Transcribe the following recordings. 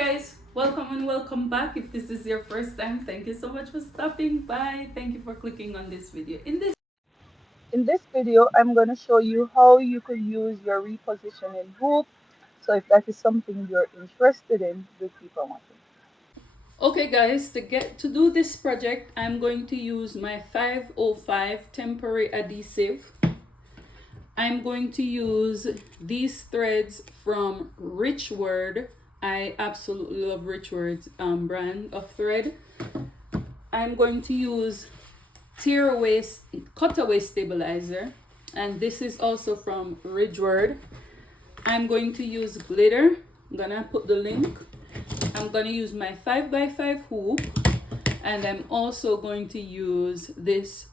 guys, welcome and welcome back. If this is your first time, thank you so much for stopping by. Thank you for clicking on this video. In this video, I'm going to show you how you could use your repositioning hoop. So if that is something you're interested in, do keep on watching. Okay guys, to do this project, I'm going to use my 505 temporary adhesive. I'm going to use these threads from Richword. I absolutely love Richword's brand of thread. I'm going to use cutaway stabilizer, and this is also from Ridgeword. I'm going to use glitter. I'm gonna put the link. I'm gonna use my 5x5 hoop, and I'm also going to use this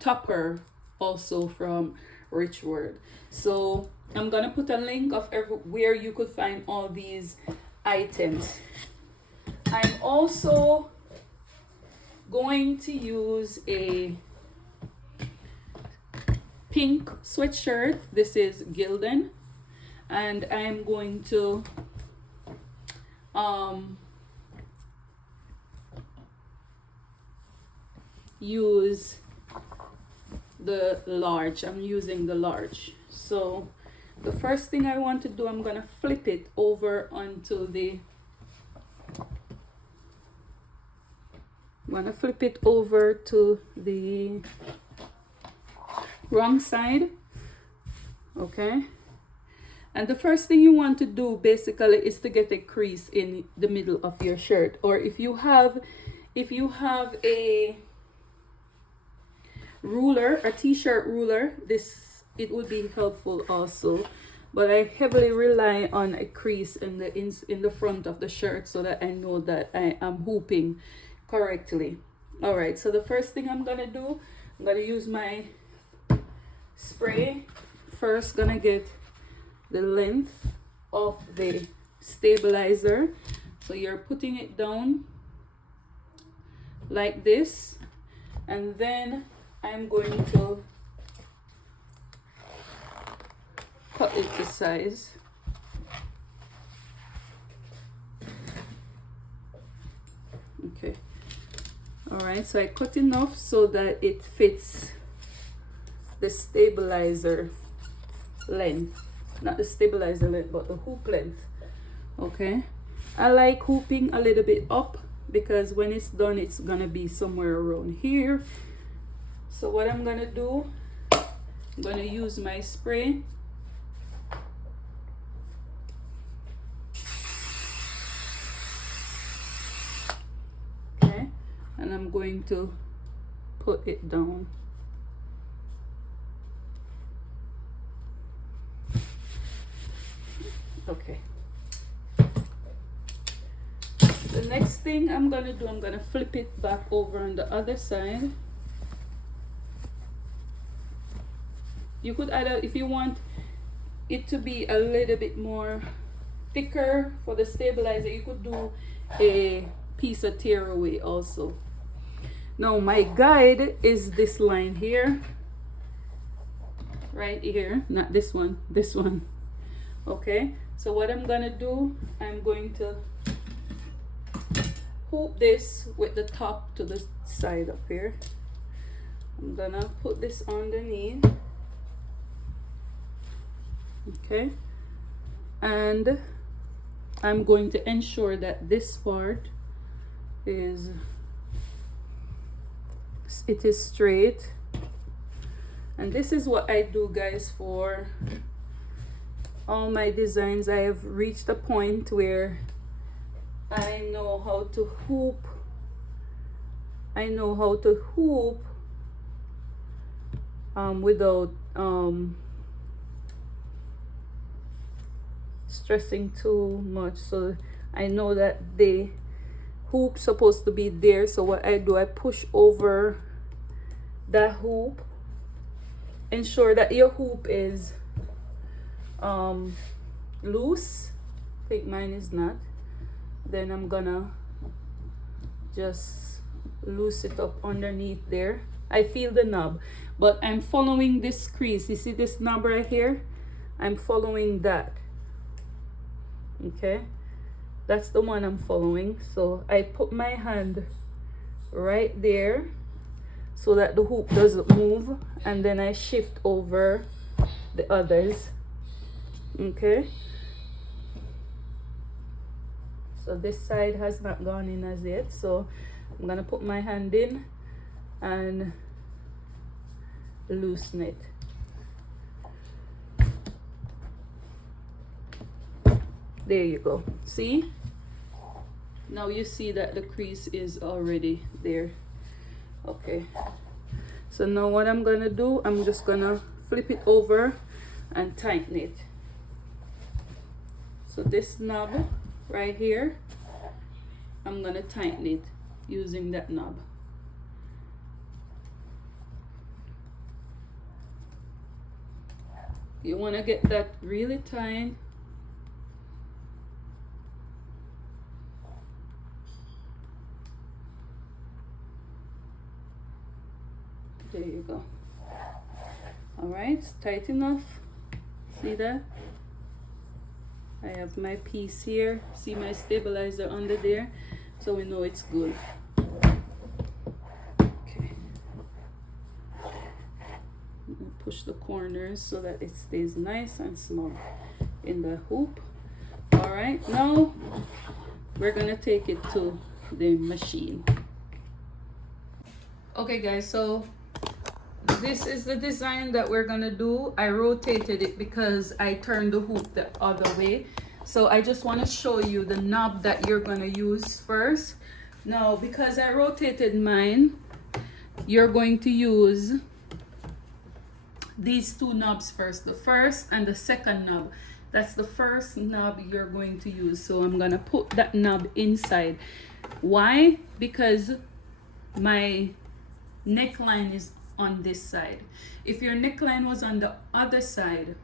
topper also from Richword. So I'm gonna put a link of where you could find all these items. I'm also going to use a pink sweatshirt. This is Gilden, and I'm going to use the large. I'm using the large. So the first thing I want to do, I'm gonna flip it over onto the to the wrong side. Okay, and the first thing you want to do basically is to get a crease in the middle of your shirt, or if you have a ruler, a t-shirt ruler, it would be helpful also. But I heavily rely on a crease in the front of the shirt so that I know that I am hooping correctly. All right, so the first thing I'm gonna do, I'm gonna use my spray. First, gonna get the length of the stabilizer. So you're putting it down like this, and then I'm going to cut it to size. Okay. All right, so I cut enough so that it fits the stabilizer length. Not the stabilizer length, but the hoop length. Okay. I like hooping a little bit up because when it's done, it's gonna be somewhere around here. So what I'm gonna do, I'm gonna use my spray. Okay, and I'm going to put it down. Okay. The next thing I'm gonna do, I'm gonna flip it back over on the other side. You could add if you want it to be a little bit more thicker for the stabilizer, you could do a piece of tearaway also. Now my guide is this line here, right here, not this one, this one. Okay, so what I'm gonna do, I'm going to hoop this with the top to the side up here. I'm gonna put this underneath. Okay, and I'm going to ensure that this part is straight, and this is what I do, guys, for all my designs. I have reached a point where I know how to hoop. Without stressing too much. So I know that the hoop supposed to be there. So what I do, I push over that hoop. Ensure that your hoop is loose. I think mine is not. Then I'm gonna just loose it up underneath there. I feel the knob, but I'm following this crease. You see this knob right here? I'm following that. Okay, That's the one I'm following. So I put my hand right there so that the hoop doesn't move, and then I shift over the others. Okay, so this side has not gone in as yet, so I'm gonna put my hand in and loosen it. There you go. See, now you see that the crease is already there. Okay, so now what I'm gonna do, I'm just gonna flip it over and tighten it. So this knob right here, I'm gonna tighten it using that knob. You want to get that really tight. There you go. All right, it's tight enough. See that? I have my piece here. See my stabilizer under there, so we know it's good. Okay. Push the corners so that it stays nice and small in the hoop. All right, now we're gonna take it to the machine. Okay guys, so this is the design that we're gonna do. I rotated it because I turned the hoop the other way. So I just want to show you the knob that you're gonna use first. Now, because I rotated mine, you're going to use these two knobs first, the first and the second knob. That's the first knob you're going to use. So I'm gonna put that knob inside. Why? Because my neckline is on this side. If your neckline was on the other side,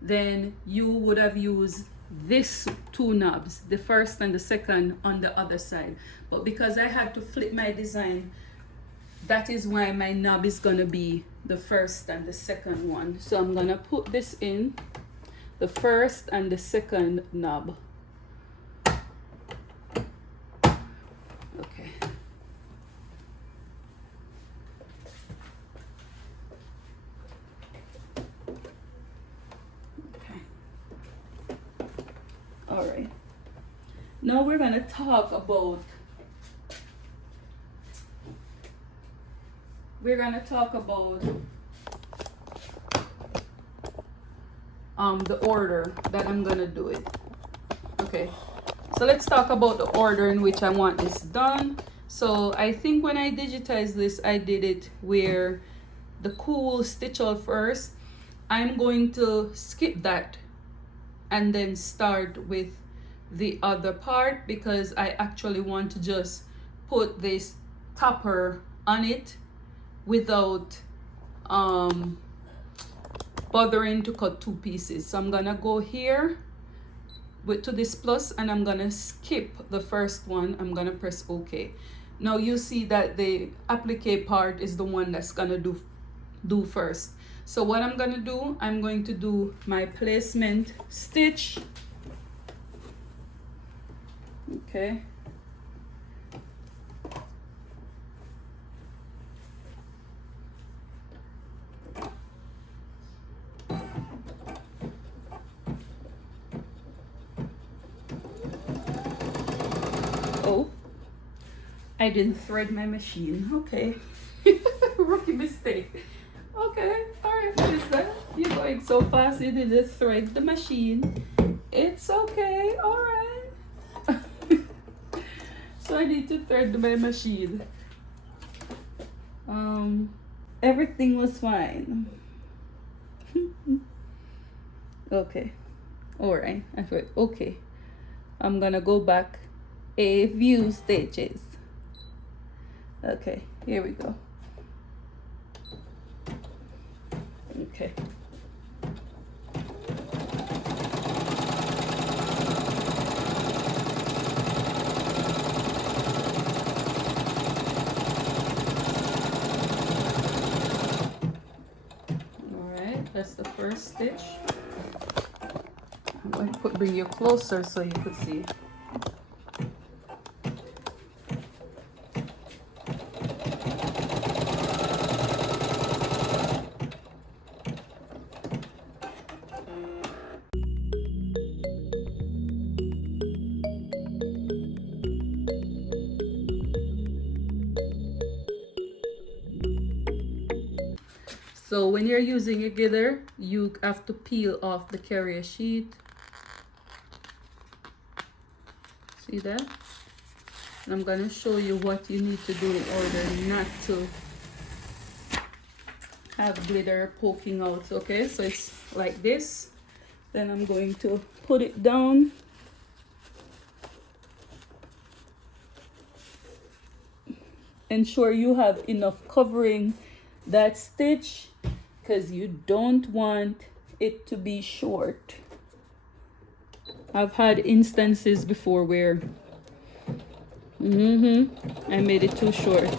then you would have used this two knobs, the first and the second, on the other side. But because I had to flip my design, that is why my knob is gonna be the first and the second one. So I'm gonna put this in, the first and the second knob. Okay. All right. Now we're gonna talk about the order that I'm gonna do it. Okay, so let's talk about the order in which I want this done. So I think when I digitized this, I did it where the cool stitch out first. I'm going to skip that and then start with the other part, because I actually want to just put this topper on it without bothering to cut two pieces. So I'm gonna go here to this plus, and I'm gonna skip the first one. I'm gonna press OK. Now you see that the applique part is the one that's gonna do first. So what I'm gonna do, I'm going to do my placement stitch. Okay. Oh, I didn't thread my machine. Okay. Rookie mistake. Okay, all right, what is that? You're going so fast, you didn't thread the machine. It's okay, all right. So I need to thread my machine. Everything was fine. Okay, all right, I thought, okay. I'm gonna go back a few stitches. Okay, here we go. Okay. Alright, that's the first stitch. I'm going to bring you closer so you could see. So when you're using a glitter, you have to peel off the carrier sheet. See that? And I'm gonna show you what you need to do in order not to have glitter poking out. Okay, so it's like this. Then I'm going to put it down. Ensure you have enough covering that stitch, because you don't want it to be short. I've had instances before where I made it too short.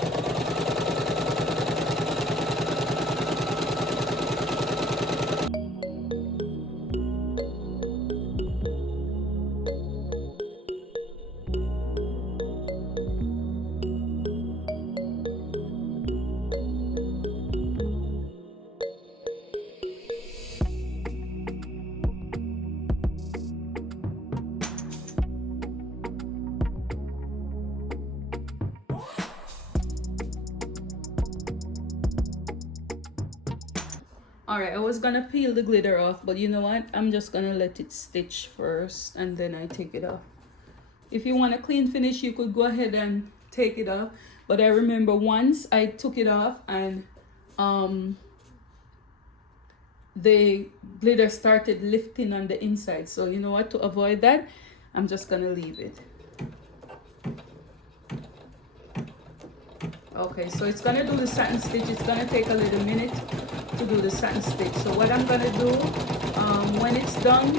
All right, I was gonna peel the glitter off, but you know what? I'm just gonna let it stitch first and then I take it off. If you want a clean finish, you could go ahead and take it off. But I remember once I took it off and the glitter started lifting on the inside. So you know what? To avoid that, I'm just gonna leave it. Okay, so it's gonna do the satin stitch. It's gonna take a little minute to do the satin stitch. So what I'm gonna do, when it's done,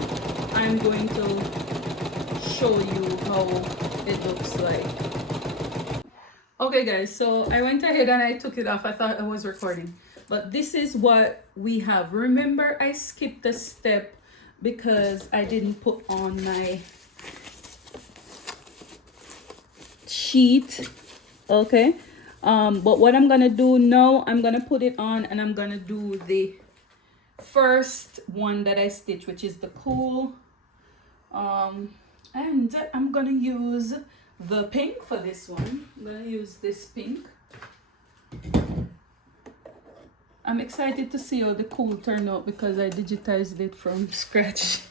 I'm going to show you how it looks like. Okay guys, so I went ahead and I took it off. I thought I was recording, but this is what we have. Remember, I skipped a step because I didn't put on my sheet. Okay, but what I'm gonna do now, I'm gonna put it on and I'm gonna do the first one that I stitched, which is the cool. And I'm gonna use the pink for this one. I'm gonna use this pink. I'm excited to see how the cool turned out because I digitized it from scratch.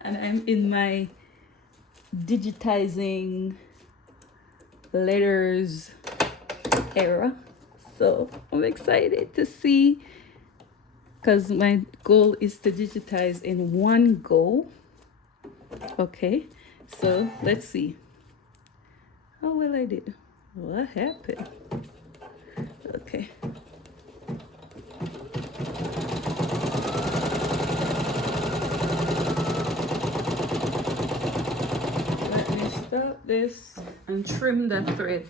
And I'm in my digitizing letters era. So I'm excited to see, because my goal is to digitize in one go. Okay, so let's see how well I did. What happened? Okay. Let me stop this and trim that thread.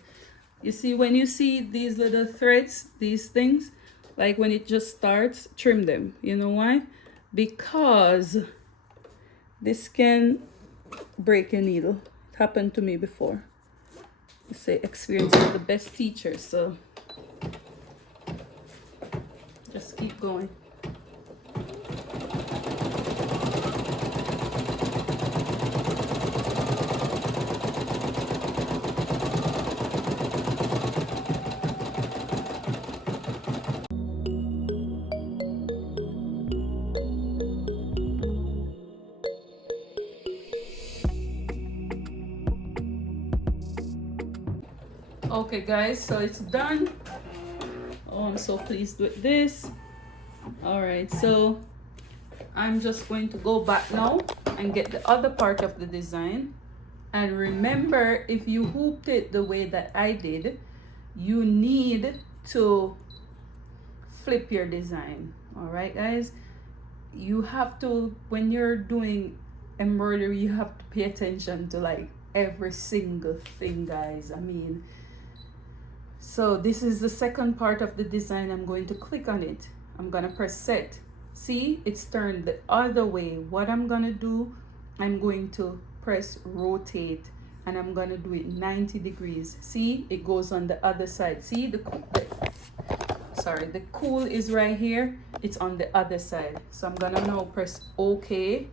You see, when you see these little threads, these things, like when it just starts, trim them. You know why? Because this can break a needle. It happened to me before. They say experience is the best teacher, so just keep going. Okay guys, so it's done. Oh, I'm so pleased with this. All right, so I'm just going to go back now and get the other part of the design. And remember, if you hooped it the way that I did, you need to flip your design. All right guys, you have to, when you're doing embroidery, you have to pay attention to like every single thing, guys. I mean, so this is the second part of the design. I'm going to click on it. I'm gonna press set. See, it's turned the other way. What I'm gonna do, I'm going to press rotate and I'm gonna do it 90 degrees. See, it goes on the other side. See, the cool is right here. It's on the other side. So I'm gonna now press OK,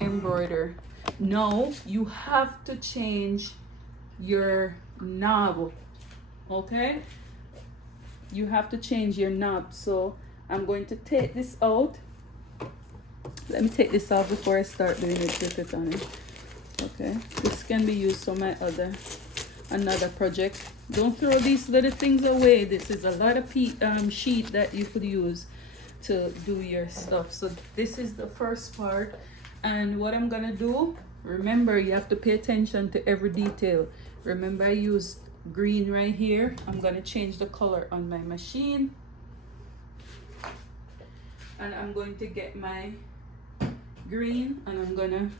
embroider. Now you have to change your knob. Okay, you have to change your knob. So I'm going to take this out. Let me take this off before I start doing it with it on it. Okay, this can be used for my another project. Don't throw these little things away. This is a lot of sheet that you could use to do your stuff. So this is the first part, and what I'm gonna do, remember, you have to pay attention to every detail. Remember, I used green right here. I'm gonna change the color on my machine, and I'm going to get my green, and I'm gonna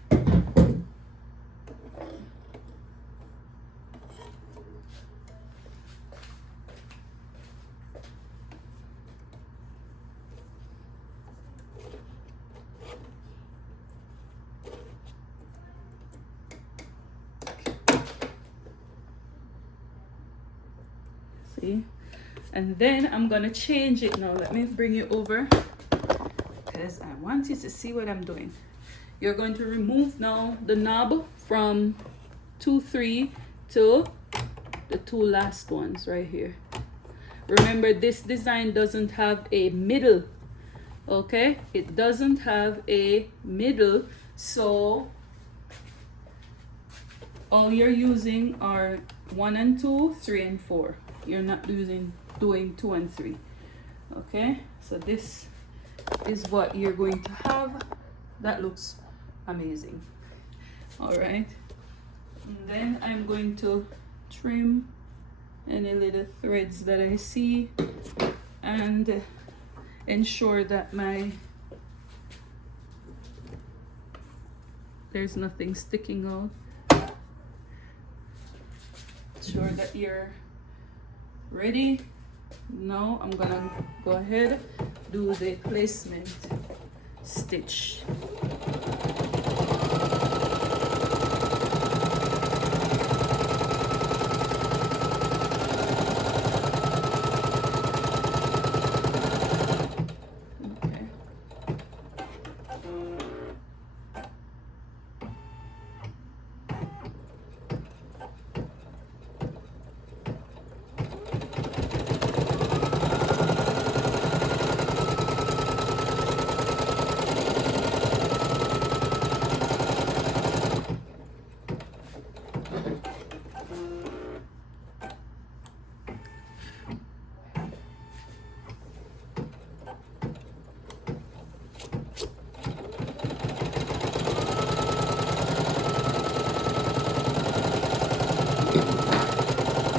see, and then I'm gonna change it now. Let me bring you over because I want you to see what I'm doing. You're going to remove now the knob from 2, 3 to the 2 last ones right here. Remember, this design doesn't have a middle. Okay, it doesn't have a middle, so all you're using are 1 and 2, 3 and 4. You're not doing 2 and 3. Okay, so this is what you're going to have. That looks amazing. All right, and then I'm going to trim any little threads that I see and ensure that there's nothing sticking out. Sure that you're ready. Now I'm gonna go ahead, do the placement stitch.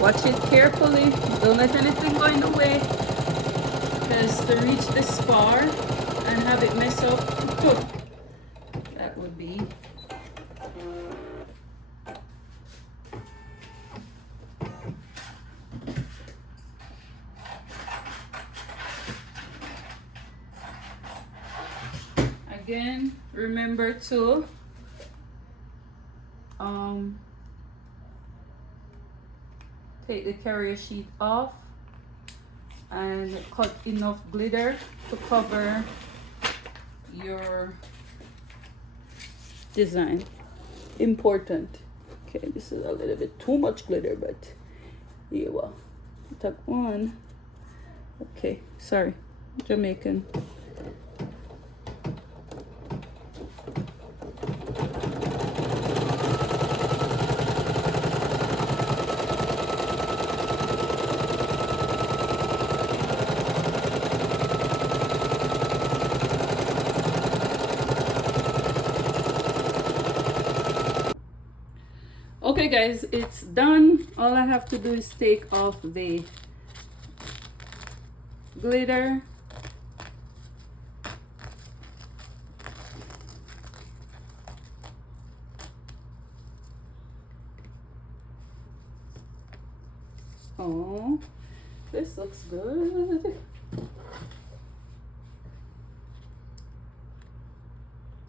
Watch it carefully. Don't let anything go in the way, because to reach this far and have it mess up, that would be again. Remember to take the carrier sheet off and cut enough glitter to cover your design. Important. Okay, this is a little bit too much glitter, but yeah, well, take one. Okay, sorry, Jamaican. Okay guys, it's done. All I have to do is take off the glitter. Oh, this looks good.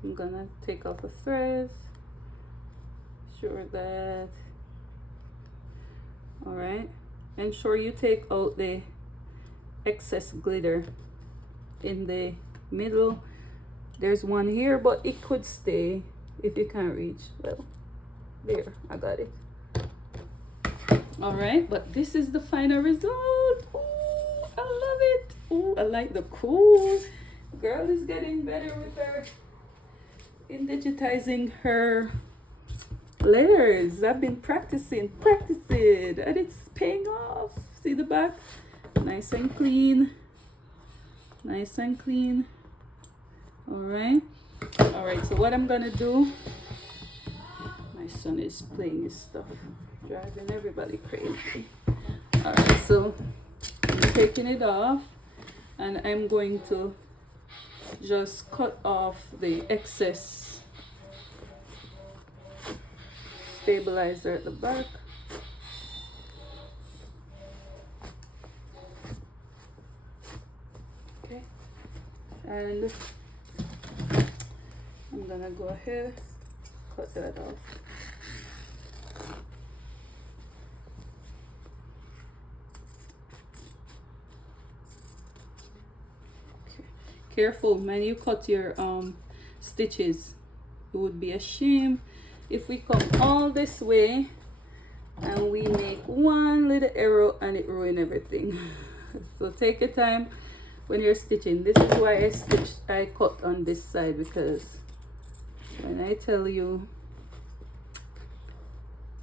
I'm gonna take off the threads. Sure that, all right, ensure you take out the excess glitter in the middle. There's one here, but it could stay if you can't reach. Well, there, I got it. All right, but this is the final result. Ooh, it. Oh, I like the cool. Girl is getting better with her in digitizing her letters. I've been practicing, and it's paying off. See the back? Nice and clean. Nice and clean. Alright. Alright, so what I'm gonna do, my son is playing his stuff, driving everybody crazy. Alright, so I'm taking it off, and I'm going to just cut off the excess stabilizer at the back. Okay, and I'm gonna go ahead, cut that off. Okay. Careful when you cut your stitches. It would be a shame if we come all this way and we make one little arrow and it ruin everything. So take your time when you're stitching. This is why I cut on this side, because when I tell you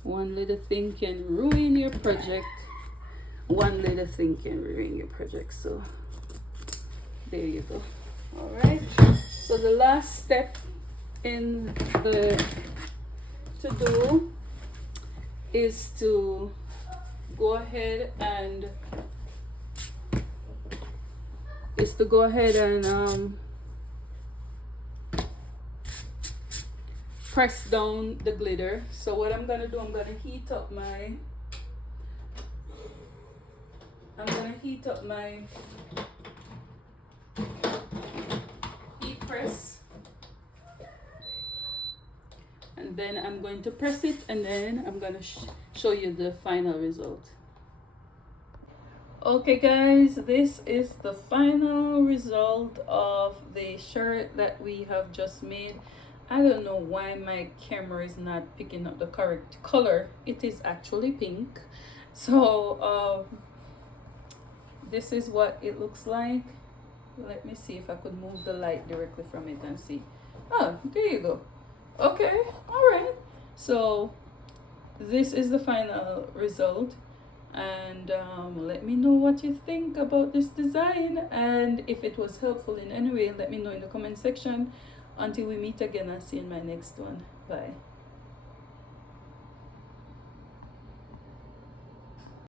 one little thing can ruin your project, one little thing can ruin your project. So there you go. All right, so the last step in the to do is to go ahead and press down the glitter. So what I'm gonna do, I'm gonna heat up my heat press, and then I'm going to press it, and then I'm gonna show you the final result. Okay guys, this is the final result of the shirt that we have just made. I don't know why my camera is not picking up the correct color. It is actually pink. So this is what it looks like. Let me see if I could move the light directly from it and see. Oh, there you go. Okay, all right. So this is the final result, and let me know what you think about this design, and if it was helpful in any way, let me know in the comment section. Until we meet again, I'll see you in my next one. Bye.